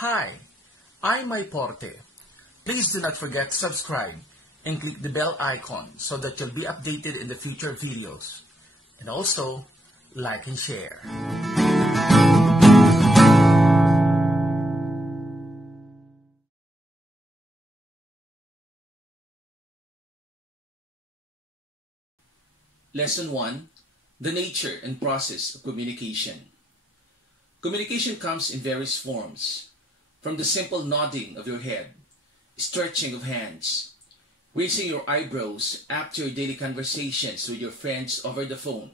Hi, I'm Porte. Please do not forget to subscribe and click the bell icon so that you'll be updated in the future videos. And also, like and share. Lesson 1. The nature and process of communication. Communication comes in various forms, from the simple nodding of your head, stretching of hands, raising your eyebrows after your daily conversations with your friends over the phone,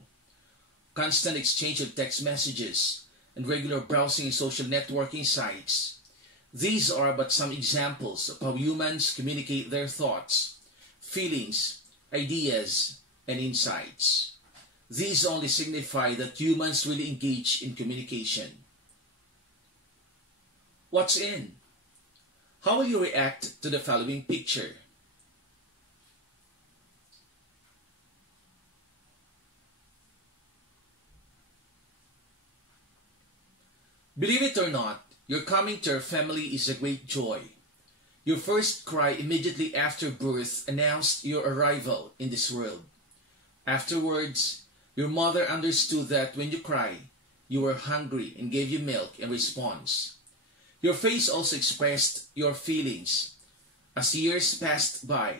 constant exchange of text messages, and regular browsing in social networking sites. These are but some examples of how humans communicate their thoughts, feelings, ideas, and insights. These only signify that humans really engage in communication. What's in? How will you react to the following picture? Believe it or not, your coming to your family is a great joy. Your first cry immediately after birth announced your arrival in this world. Afterwards, your mother understood that when you cry, you were hungry and gave you milk in response. Your face also expressed your feelings. As years passed by,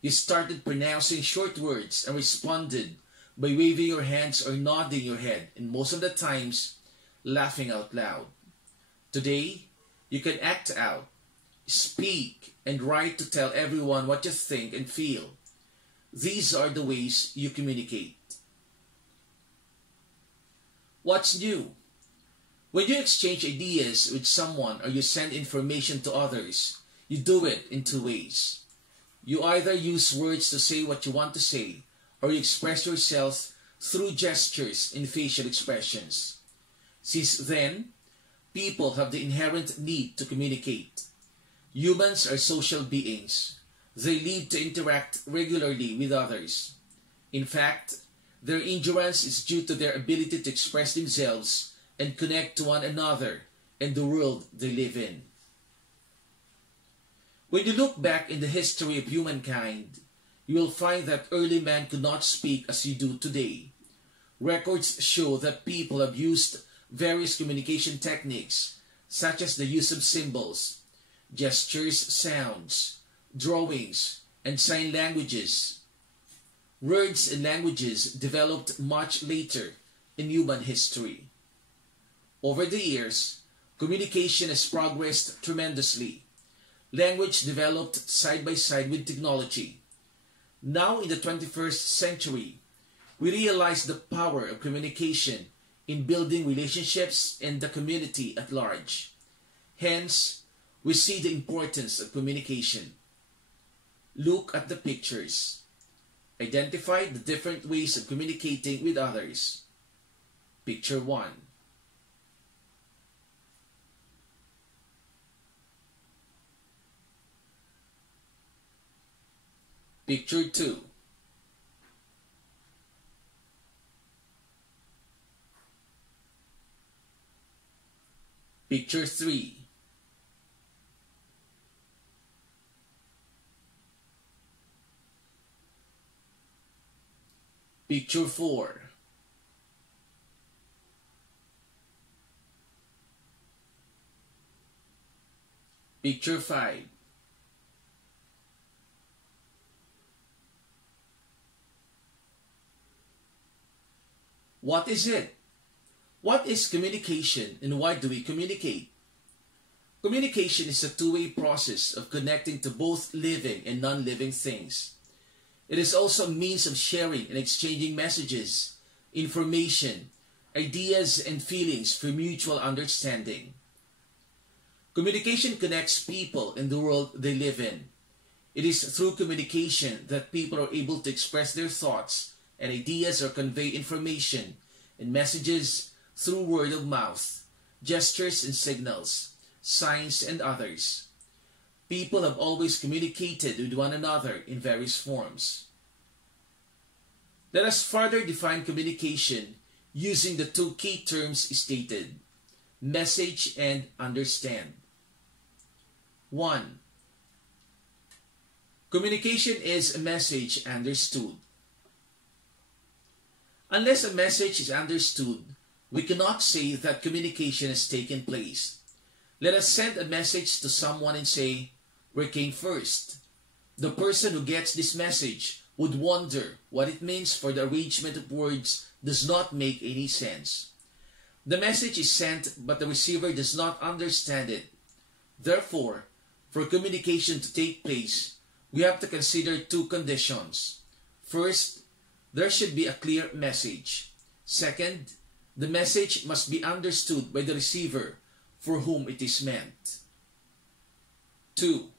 you started pronouncing short words and responded by waving your hands or nodding your head, and most of the times, laughing out loud. Today, you can act out, speak, and write to tell everyone what you think and feel. These are the ways you communicate. What's new? When you exchange ideas with someone or you send information to others, you do it in two ways. You either use words to say what you want to say, or you express yourself through gestures and facial expressions. Since then, people have the inherent need to communicate. Humans are social beings. They need to interact regularly with others. In fact, their endurance is due to their ability to express themselves and connect to one another and the world they live in. When you look back in the history of humankind, you will find that early man could not speak as you do today. Records show that people have used various communication techniques, such as the use of symbols, gestures, sounds, drawings, and sign languages. Words and languages developed much later in human history. Over the years, communication has progressed tremendously. Language developed side by side with technology. Now in the 21st century, we realize the power of communication in building relationships and the community at large. Hence, we see the importance of communication. Look at the pictures. Identify the different ways of communicating with others. Picture 1. Picture 2. Picture 3. Picture 4. Picture 5. What is it? What is communication and why do we communicate? Communication is a two-way process of connecting to both living and non-living things. It is also a means of sharing and exchanging messages, information, ideas, and feelings for mutual understanding. Communication connects people in the world they live in. It is through communication that people are able to express their thoughts and ideas or convey information and messages through word of mouth, gestures and signals, signs and others. People have always communicated with one another in various forms. Let us further define communication using the two key terms stated, message and understand. 1. Communication is a message understood. Unless a message is understood, we cannot say that communication has taken place. Let us send a message to someone and say, "Where came first?" The person who gets this message would wonder what it means, for the arrangement of words does not make any sense. The message is sent, but the receiver does not understand it. Therefore, for communication to take place, we have to consider two conditions. First, there should be a clear message. Second, the message must be understood by the receiver for whom it is meant. 2.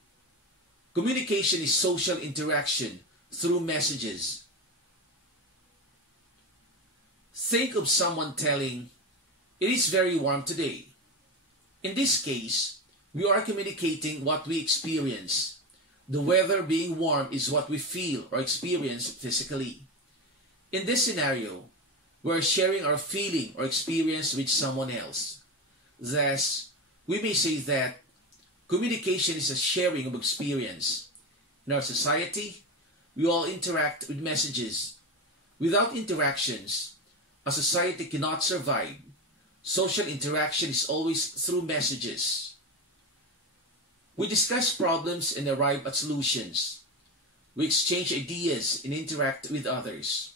Communication is social interaction through messages. Think of someone telling, "It is very warm today." In this case, we are communicating what we experience. The weather being warm is what we feel or experience physically. In this scenario, we are sharing our feeling or experience with someone else. Thus, we may say that communication is a sharing of experience. In our society, we all interact with messages. Without interactions, a society cannot survive. Social interaction is always through messages. We discuss problems and arrive at solutions. We exchange ideas and interact with others.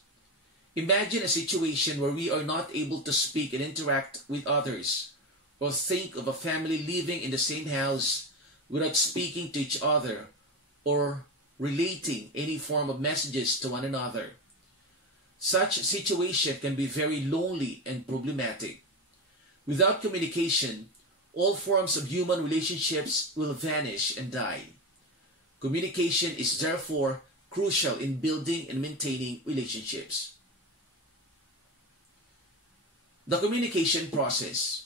Imagine a situation where we are not able to speak and interact with others, or think of a family living in the same house without speaking to each other or relating any form of messages to one another. Such situation can be very lonely and problematic. Without communication, all forms of human relationships will vanish and die. Communication is therefore crucial in building and maintaining relationships. The communication process.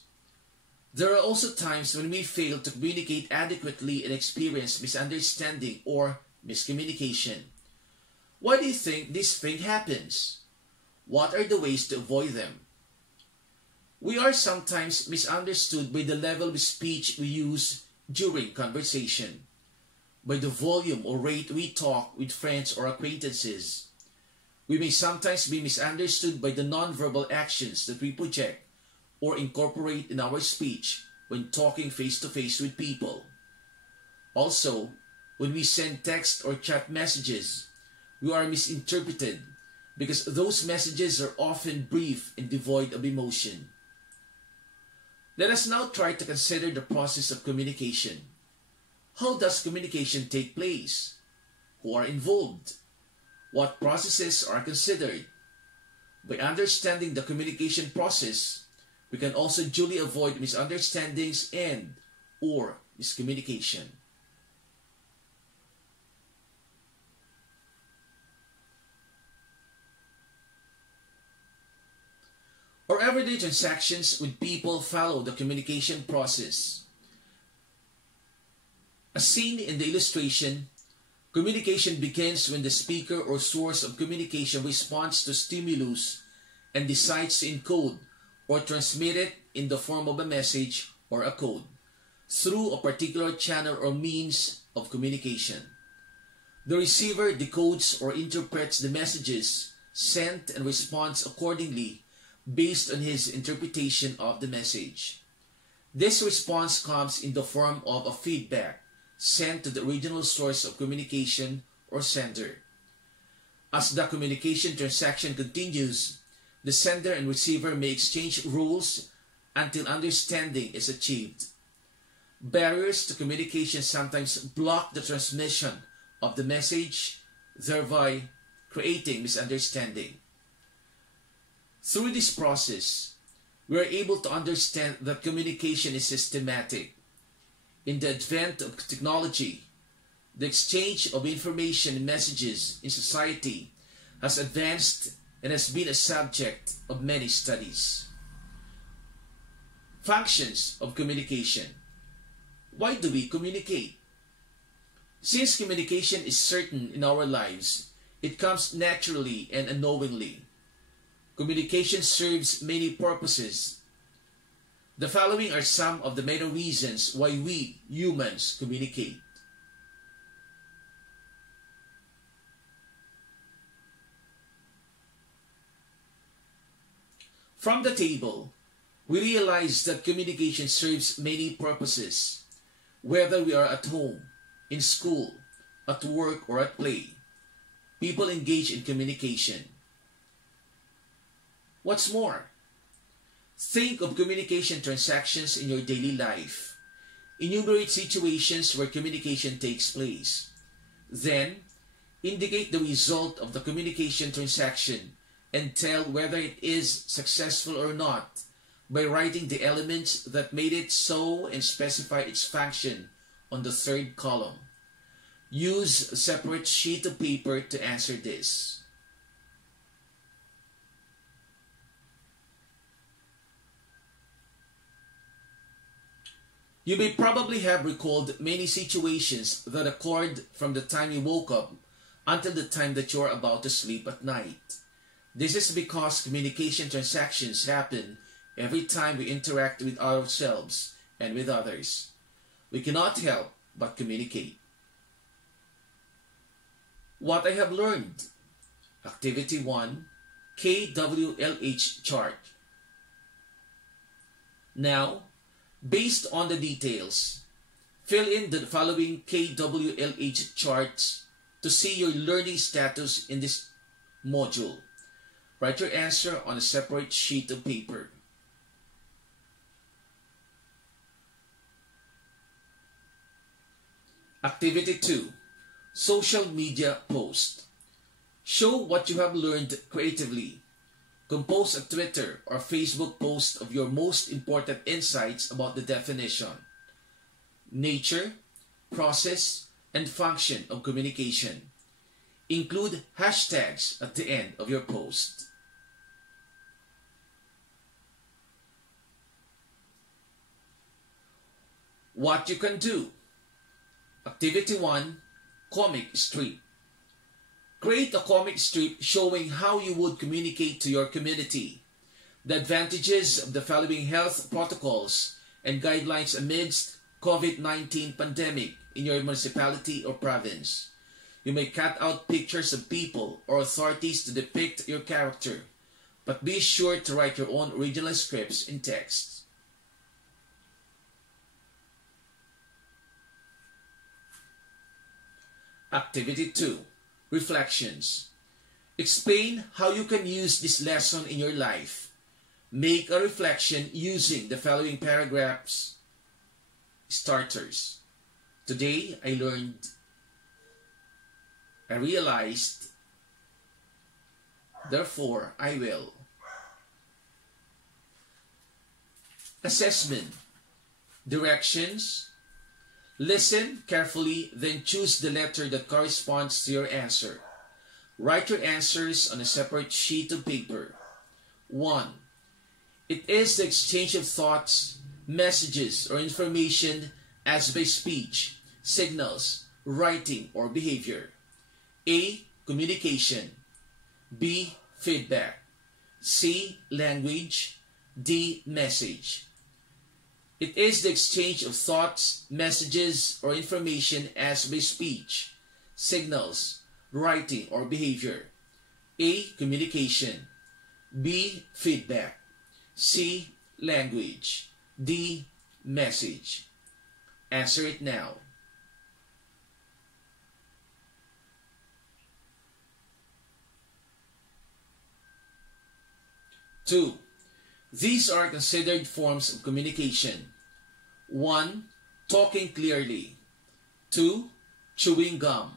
There are also times when we fail to communicate adequately and experience misunderstanding or miscommunication. Why do you think this thing happens? What are the ways to avoid them? We are sometimes misunderstood by the level of speech we use during conversation, by the volume or rate we talk with friends or acquaintances. We may sometimes be misunderstood by the nonverbal actions that we project or incorporate in our speech when talking face-to-face with people. Also, when we send text or chat messages, we are misinterpreted because those messages are often brief and devoid of emotion. Let us now try to consider the process of communication. How does communication take place? Who are involved? What processes are considered? By understanding the communication process, we can also duly avoid misunderstandings and or miscommunication. Our everyday transactions with people follow the communication process. As seen in the illustration, communication begins when the speaker or source of communication responds to stimulus and decides to encode or transmit it in the form of a message or a code through a particular channel or means of communication. The receiver decodes or interprets the messages sent and responds accordingly based on his interpretation of the message. This response comes in the form of a feedback sent to the original source of communication or sender. As the communication transaction continues, the sender and receiver may exchange rules until understanding is achieved. Barriers to communication sometimes block the transmission of the message, thereby creating misunderstanding. Through this process, we are able to understand that communication is systematic. In the advent of technology, the exchange of information and messages in society has advanced and has been a subject of many studies. Functions of communication. Why do we communicate? Since communication is certain in our lives, it comes naturally and unknowingly. Communication serves many purposes. The following are some of the major reasons why we humans communicate. From the table, we realize that communication serves many purposes, whether we are at home, in school, at work, or at play. People engage in communication. What's more, think of communication transactions in your daily life. Enumerate situations where communication takes place. Then, indicate the result of the communication transaction and tell whether it is successful or not by writing the elements that made it so and specify its function on the third column. Use a separate sheet of paper to answer this. You may probably have recalled many situations that occurred from the time you woke up until the time that you are about to sleep at night. This is because communication transactions happen every time we interact with ourselves and with others. We cannot help but communicate. What I have learned. Activity 1. KWLH chart. Now, based on the details, fill in the following KWLH charts to see your learning status in this module. Write your answer on a separate sheet of paper. Activity 2. Social media post. Show what you have learned creatively. Compose a Twitter or Facebook post of your most important insights about the definition, nature, process, and function of communication. Include hashtags at the end of your post. What you can do. Activity 1. Comic strip. Create a comic strip showing how you would communicate to your community, the advantages of the following health protocols and guidelines amidst COVID-19 pandemic in your municipality or province. You may cut out pictures of people or authorities to depict your character, but be sure to write your own original scripts in text. Activity 2. Reflections. Explain how you can use this lesson in your life. Make a reflection using the following paragraphs. Starters. Today I realized, therefore I will. Assessment. Directions. Listen carefully, then choose the letter that corresponds to your answer. Write your answers on a separate sheet of paper. 1. It is the exchange of thoughts, messages, or information as by speech, signals, writing, or behavior. A. Communication. B. Feedback. C. Language. D. Message. It is the exchange of thoughts, messages, or information as by speech, signals, writing, or behavior. A. Communication. B. Feedback. C. Language. D. Message. Answer it now. Two. These are considered forms of communication. 1. Talking clearly. 2. Chewing gum.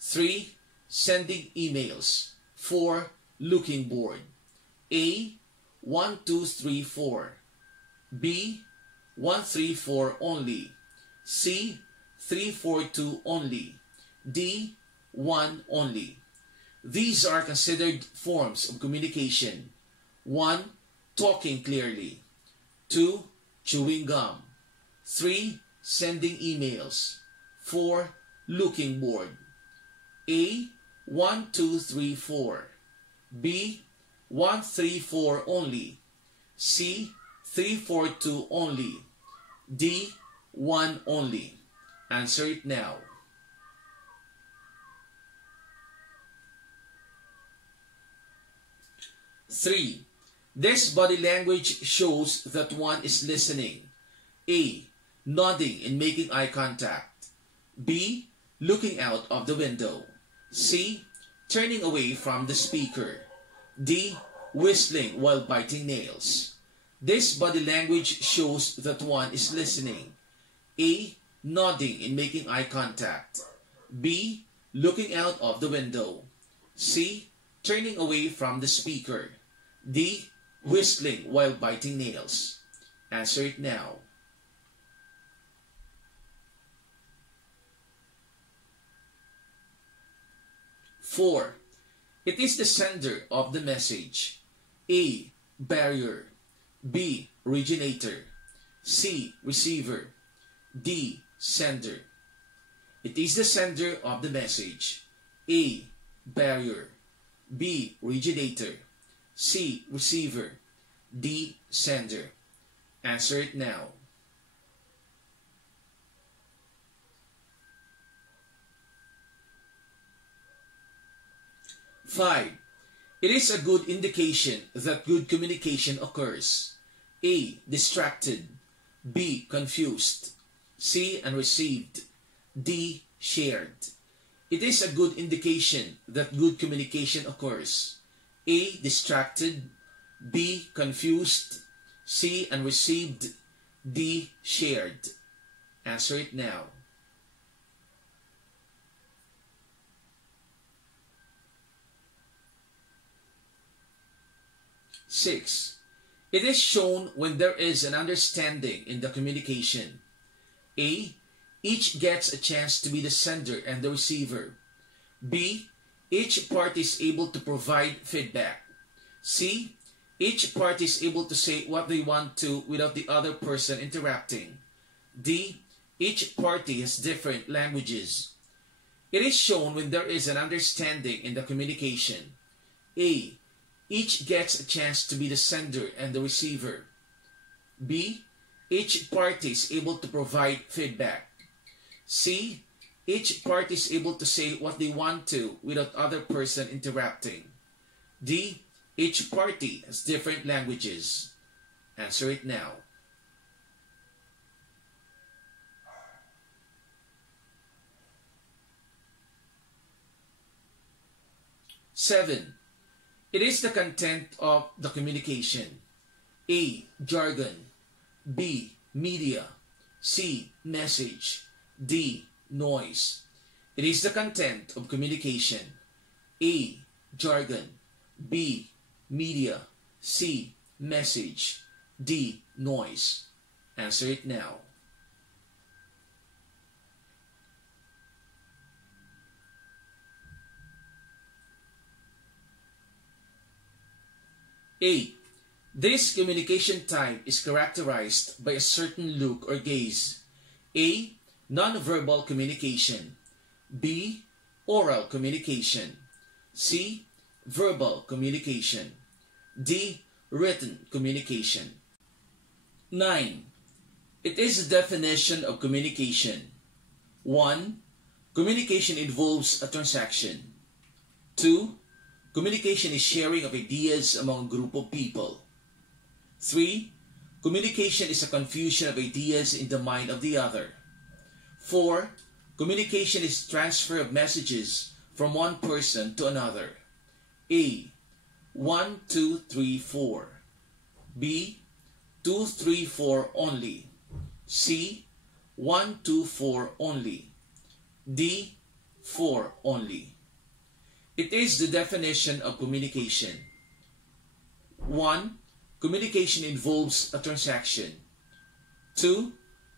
3. Sending emails. 4. Looking bored. A. 1, 2, 3, 4. B. 1, 3, 4 only. C. 3, 4, 2 only. D. 1 only. These are considered forms of communication. 1. Talking clearly. 2. Chewing gum. 3. Sending emails. 4. Looking bored. A. 1, 2, 3, 4. B. 1, 3, 4 only. C. 3, 4, 2 only. D, 1 only. Answer it now. Three. This body language shows that one is listening. A, nodding and making eye contact. B, looking out of the window. C, turning away from the speaker. D, whistling while biting nails. This body language shows that one is listening. A, nodding and making eye contact. B, looking out of the window. C, turning away from the speaker. D, whistling while biting nails. Answer it now. Four. It is the sender of the message. A, barrier. B, originator. C, receiver. D, sender. It is the sender of the message. A, barrier. B, originator. C, receiver. D, sender. Answer it now. Five. It is a good indication that good communication occurs. A, distracted. B, confused. C, unreceived. D, shared. It is a good indication that good communication occurs. A, distracted. B, confused. C, unreceived. D, shared. Answer it now. Six. It is shown when there is an understanding in the communication. A, each gets a chance to be the sender and the receiver. B, each party is able to provide feedback. C, each party is able to say what they want to without the other person interrupting. D, each party has different languages. It is shown when there is an understanding in the communication. A, each gets a chance to be the sender and the receiver. B, each party is able to provide feedback. C, each party is able to say what they want to without other person interrupting. D, each party has different languages. Answer it now. Seven. It is the content of the communication. A, jargon. B, media. C, message. D, noise. It is the content of communication. A, jargon. B, media. C, message. D, noise. Answer it now. A. This communication type is characterized by a certain look or gaze. A. Non-verbal communication. B. Oral communication. C. Verbal communication. D. Written communication. 9. It is a definition of communication. 1. Communication involves a transaction. 2. Communication is sharing of ideas among a group of people. 3. Communication is a confusion of ideas in the mind of the other. 4. Communication is transfer of messages from one person to another. A. 1, 2, 3, 4. B. 2, 3, 4 only. C. 1, 2, 4 only. D. 4 only. It is the definition of communication. 1. Communication involves a transaction. 2.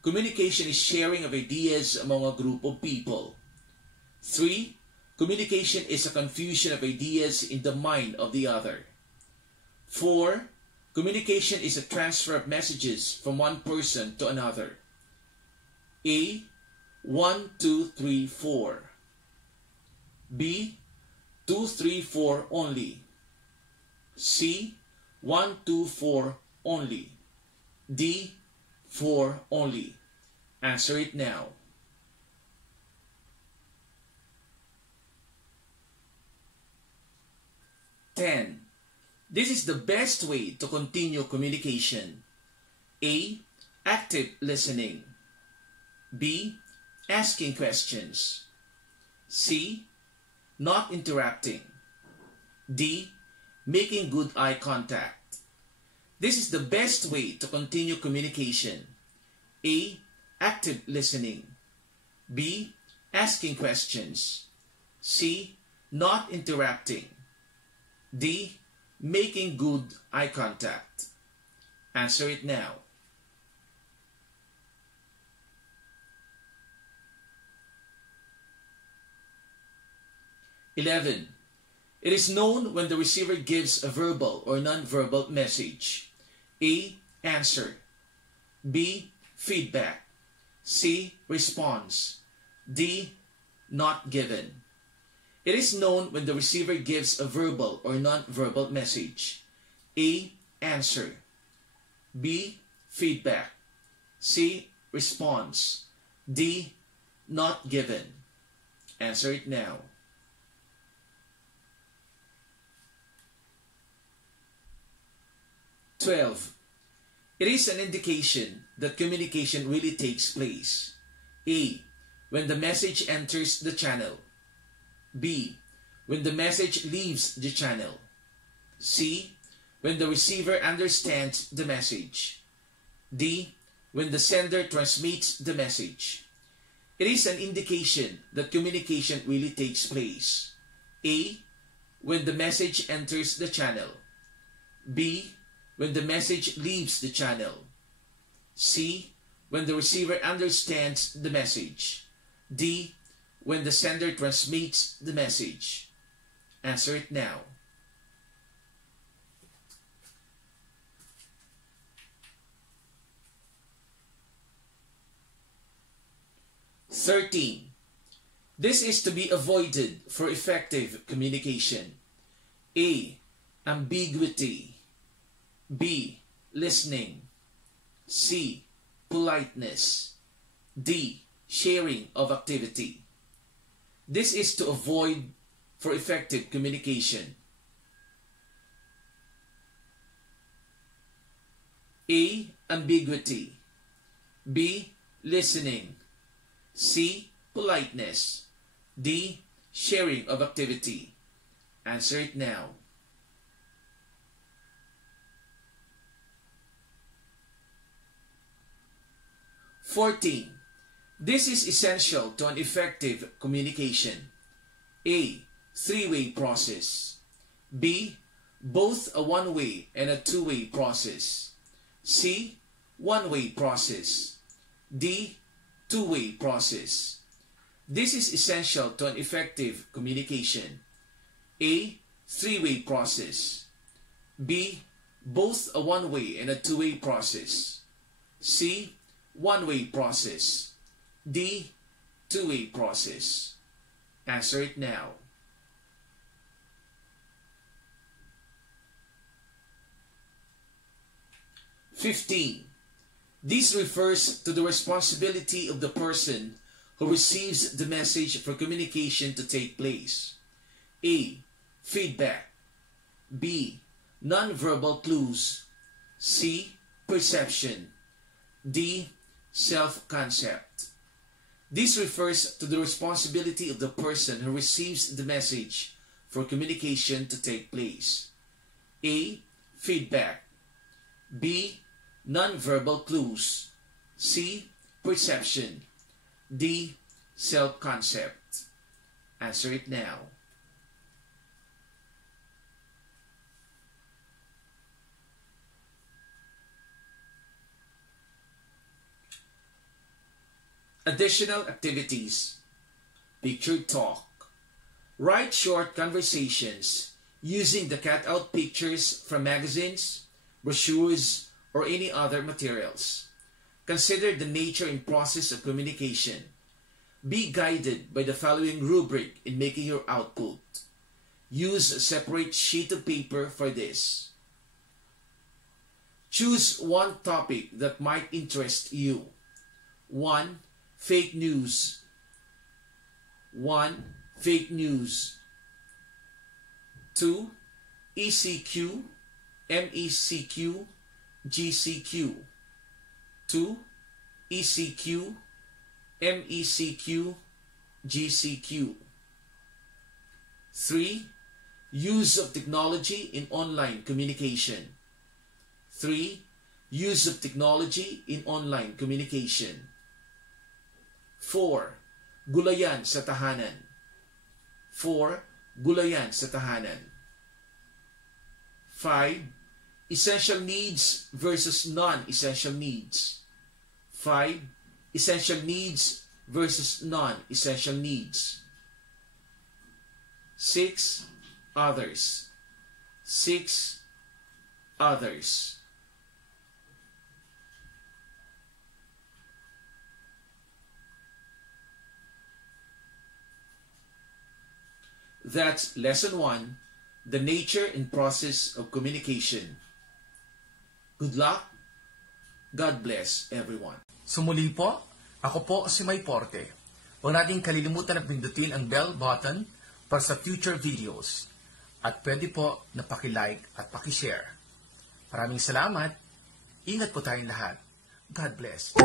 Communication is sharing of ideas among a group of people. 3. Communication is a confusion of ideas in the mind of the other. 4. Communication is a transfer of messages from one person to another. A. 1, 2, 3, 4. B. 2, 3, 4 only. C. 1, 2, 4 only. D. For only. Answer it now. Ten. This is the best way to continue communication. A. Active listening. B. Asking questions. C. Not interrupting. D. Making good eye contact. This is the best way to continue communication. A. Active listening. B. Asking questions. C. Not interrupting. D. Making good eye contact. Answer it now. Eleven. It is known when the receiver gives a verbal or non-verbal message. A. Answer. B. Feedback. C. Response. D. Not given. It is known when the receiver gives a verbal or non-verbal message. A. Answer. B. Feedback. C. Response. D. Not given. Answer it now. 12. It is an indication that communication really takes place. A. When the message enters the channel. B. When the message leaves the channel. C. When the receiver understands the message. D. When the sender transmits the message. It is an indication that communication really takes place. A. When the message enters the channel. B. When the message leaves the channel. C. When the receiver understands the message. D. When the sender transmits the message. Answer it now. (13) This is to be avoided for effective communication. A. Ambiguity. B. Listening. C. Politeness. D. Sharing of activity. This is to avoid for effective communication. A. Ambiguity. B. Listening. C. Politeness. D. Sharing of activity. Answer it now. (14) This is essential to an effective communication. A. Three-way process. B. Both a one-way and a two-way process. C. One-way process. D. Two-way process. This is essential to an effective communication. A. Three-way process. B. Both a one-way and a two-way process. C. One-way process. D. Two-way process. Answer it now. (15) This refers to the responsibility of the person who receives the message for communication to take place. A. Feedback. B. Non-verbal clues. C. Perception. D. Self-concept. This refers to the responsibility of the person who receives the message for communication to take place. A. Feedback. B. Non-verbal clues. C. Perception. D. Self-concept. Answer it now. Additional activities. Pictured talk. Write short conversations using the cutout pictures from magazines, brochures, or any other materials. Consider the nature and process of communication. Be guided by the following rubric in making your output. Use a separate sheet of paper for this. Choose one topic that might interest you. 1. Fake news. 1. Fake news. 2. ECQ, MECQ, GCQ. 2. ECQ, MECQ, GCQ. 3. Use of technology in online communication. 3. Use of technology in online communication. 4. Gulayan sa tahanan. 4. Gulayan sa tahanan. 5. Essential needs versus non-essential needs. 5. Essential needs versus non-essential needs. 6. Others. 6. Others. That's lesson 1, the nature and process of communication. Good luck. God bless everyone. Sumuli po, ako po si Porte. Huwag natin kalilimutan na pindutin ang bell button para sa future videos. At pwede po na paki-like at paki-share. Maraming salamat. Ingat po tayong lahat. God bless.